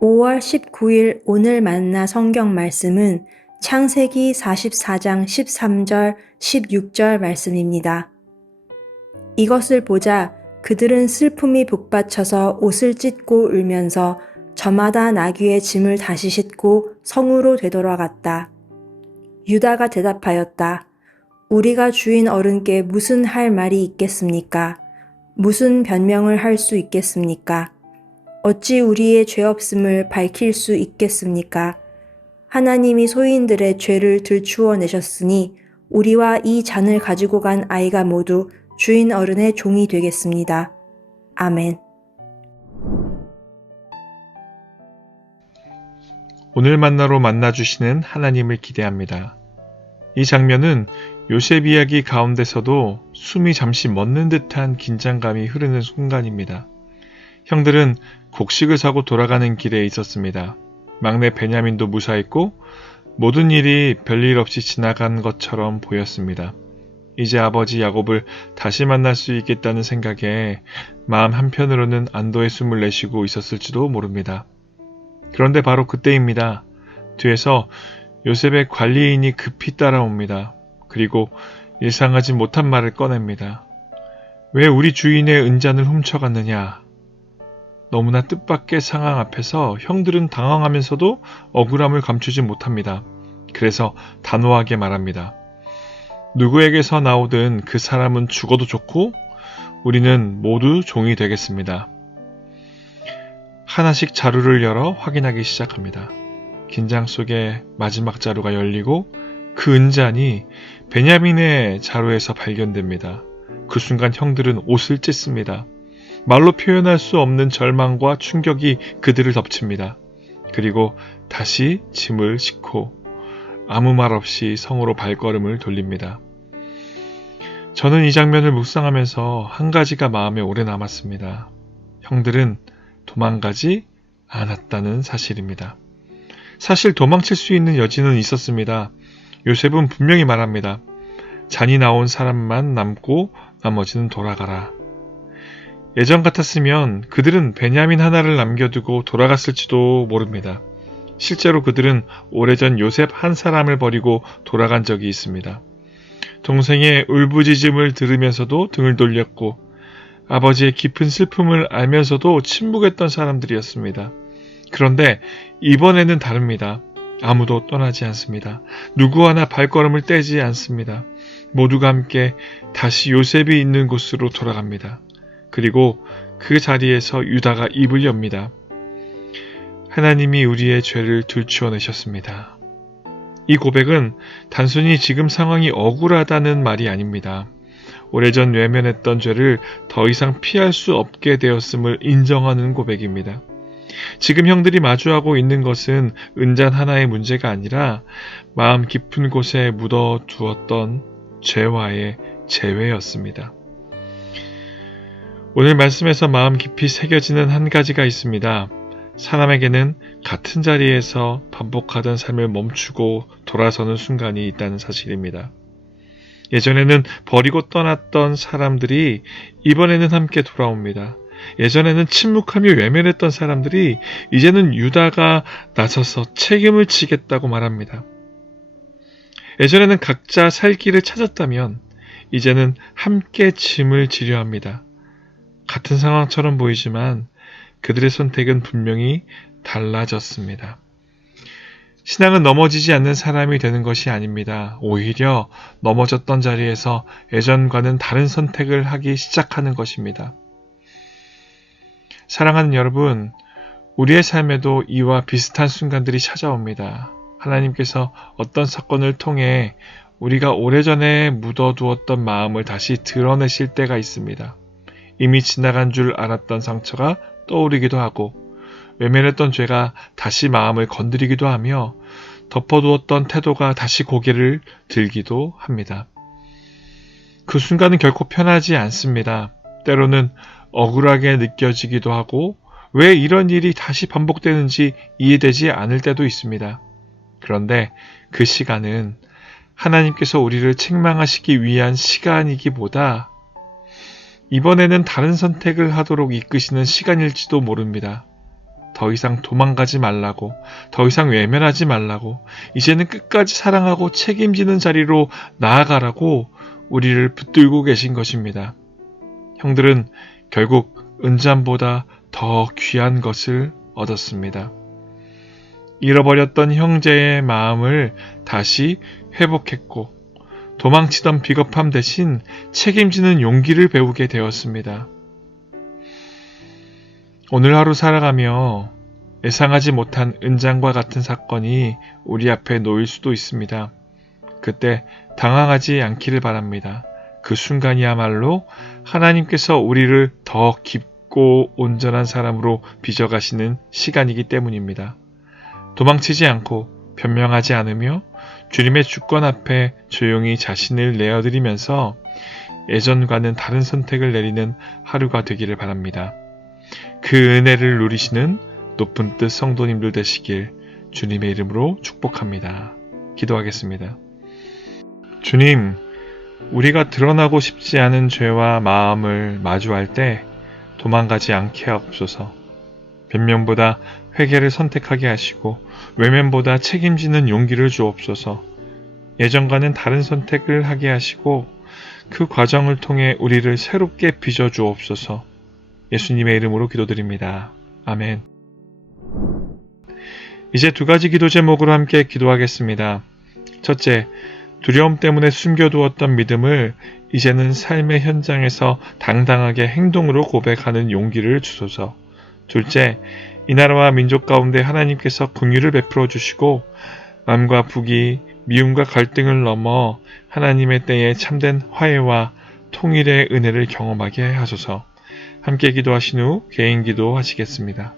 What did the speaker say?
5월 19일 오늘 만나 성경 말씀은 창세기 44장 13절, 16절 말씀입니다. 이것을 보자 그들은 슬픔이 북받쳐서 옷을 찢고 울면서 저마다 나귀의 짐을 다시 싣고 성으로 되돌아갔다. 유다가 대답하였다. 우리가 주인 어른께 무슨 할 말이 있겠습니까? 무슨 변명을 할 수 있겠습니까? 어찌 우리의 죄 없음을 밝힐 수 있겠습니까? 하나님이 소인들의 죄를 들추어 내셨으니 우리와 이 잔을 가지고 간 아이가 모두 주인 어른의 종이 되겠습니다. 아멘. 오늘 만나로 만나주시는 하나님을 기대합니다. 이 장면은 요셉 이야기 가운데서도 숨이 잠시 멎는 듯한 긴장감이 흐르는 순간입니다. 형들은 곡식을 사고 돌아가는 길에 있었습니다. 막내 베냐민도 무사했고 모든 일이 별일 없이 지나간 것처럼 보였습니다. 이제 아버지 야곱을 다시 만날 수 있겠다는 생각에 마음 한편으로는 안도의 숨을 내쉬고 있었을지도 모릅니다. 그런데 바로 그때입니다. 뒤에서 요셉의 관리인이 급히 따라옵니다. 그리고 예상하지 못한 말을 꺼냅니다. 왜 우리 주인의 은잔을 훔쳐갔느냐? 너무나 뜻밖의 상황 앞에서 형들은 당황하면서도 억울함을 감추지 못합니다. 그래서 단호하게 말합니다. 누구에게서 나오든 그 사람은 죽어도 좋고 우리는 모두 종이 되겠습니다. 하나씩 자루를 열어 확인하기 시작합니다. 긴장 속에 마지막 자루가 열리고 그 은잔이 베냐민의 자루에서 발견됩니다. 그 순간 형들은 옷을 찢습니다. 말로 표현할 수 없는 절망과 충격이 그들을 덮칩니다. 그리고 다시 짐을 싣고 아무 말 없이 성으로 발걸음을 돌립니다. 저는 이 장면을 묵상하면서 한 가지가 마음에 오래 남았습니다. 형들은 도망가지 않았다는 사실입니다. 사실 도망칠 수 있는 여지는 있었습니다. 요셉은 분명히 말합니다. 잔이 나온 사람만 남고 나머지는 돌아가라. 예전 같았으면 그들은 베냐민 하나를 남겨두고 돌아갔을지도 모릅니다. 실제로 그들은 오래전 요셉 한 사람을 버리고 돌아간 적이 있습니다. 동생의 울부짖음을 들으면서도 등을 돌렸고 아버지의 깊은 슬픔을 알면서도 침묵했던 사람들이었습니다. 그런데 이번에는 다릅니다. 아무도 떠나지 않습니다. 누구 하나 발걸음을 떼지 않습니다. 모두가 함께 다시 요셉이 있는 곳으로 돌아갑니다. 그리고 그 자리에서 유다가 입을 엽니다. 하나님이 우리의 죄를 들추어내셨습니다. 이 고백은 단순히 지금 상황이 억울하다는 말이 아닙니다. 오래전 외면했던 죄를 더 이상 피할 수 없게 되었음을 인정하는 고백입니다. 지금 형들이 마주하고 있는 것은 은잔 하나의 문제가 아니라 마음 깊은 곳에 묻어두었던 죄와의 재회였습니다. 오늘 말씀에서 마음 깊이 새겨지는 한 가지가 있습니다. 사람에게는 같은 자리에서 반복하던 삶을 멈추고 돌아서는 순간이 있다는 사실입니다. 예전에는 버리고 떠났던 사람들이 이번에는 함께 돌아옵니다. 예전에는 침묵하며 외면했던 사람들이 이제는 유다가 나서서 책임을 지겠다고 말합니다. 예전에는 각자 살 길을 찾았다면 이제는 함께 짐을 지려 합니다. 같은 상황처럼 보이지만 그들의 선택은 분명히 달라졌습니다. 신앙은 넘어지지 않는 사람이 되는 것이 아닙니다. 오히려 넘어졌던 자리에서 예전과는 다른 선택을 하기 시작하는 것입니다. 사랑하는 여러분, 우리의 삶에도 이와 비슷한 순간들이 찾아옵니다. 하나님께서 어떤 사건을 통해 우리가 오래전에 묻어두었던 마음을 다시 드러내실 때가 있습니다. 이미 지나간 줄 알았던 상처가 떠오르기도 하고 외면했던 죄가 다시 마음을 건드리기도 하며 덮어두었던 태도가 다시 고개를 들기도 합니다. 그 순간은 결코 편하지 않습니다. 때로는 억울하게 느껴지기도 하고 왜 이런 일이 다시 반복되는지 이해되지 않을 때도 있습니다. 그런데 그 시간은 하나님께서 우리를 책망하시기 위한 시간이기보다 이번에는 다른 선택을 하도록 이끄시는 시간일지도 모릅니다. 더 이상 도망가지 말라고, 더 이상 외면하지 말라고, 이제는 끝까지 사랑하고 책임지는 자리로 나아가라고 우리를 붙들고 계신 것입니다. 형들은 결국 은잔보다 더 귀한 것을 얻었습니다. 잃어버렸던 형제의 마음을 다시 회복했고 도망치던 비겁함 대신 책임지는 용기를 배우게 되었습니다. 오늘 하루 살아가며 예상하지 못한 은장과 같은 사건이 우리 앞에 놓일 수도 있습니다. 그때 당황하지 않기를 바랍니다. 그 순간이야말로 하나님께서 우리를 더 깊고 온전한 사람으로 빚어가시는 시간이기 때문입니다. 도망치지 않고 변명하지 않으며 주님의 주권 앞에 조용히 자신을 내어드리면서 예전과는 다른 선택을 내리는 하루가 되기를 바랍니다. 그 은혜를 누리시는 높은 뜻 성도님들 되시길 주님의 이름으로 축복합니다. 기도하겠습니다. 주님, 우리가 드러나고 싶지 않은 죄와 마음을 마주할 때 도망가지 않게 하옵소서. 변명보다 회개를 선택하게 하시고 외면보다 책임지는 용기를 주옵소서. 예전과는 다른 선택을 하게 하시고 그 과정을 통해 우리를 새롭게 빚어 주옵소서. 예수님의 이름으로 기도드립니다. 아멘. 이제 두 가지 기도 제목으로 함께 기도하겠습니다. 첫째, 두려움 때문에 숨겨두었던 믿음을 이제는 삶의 현장에서 당당하게 행동으로 고백하는 용기를 주소서. 둘째, 이 나라와 민족 가운데 하나님께서 긍휼을 베풀어 주시고 남과 북이 미움과 갈등을 넘어 하나님의 때에 참된 화해와 통일의 은혜를 경험하게 하소서. 함께 기도하신 후 개인 기도 하시겠습니다.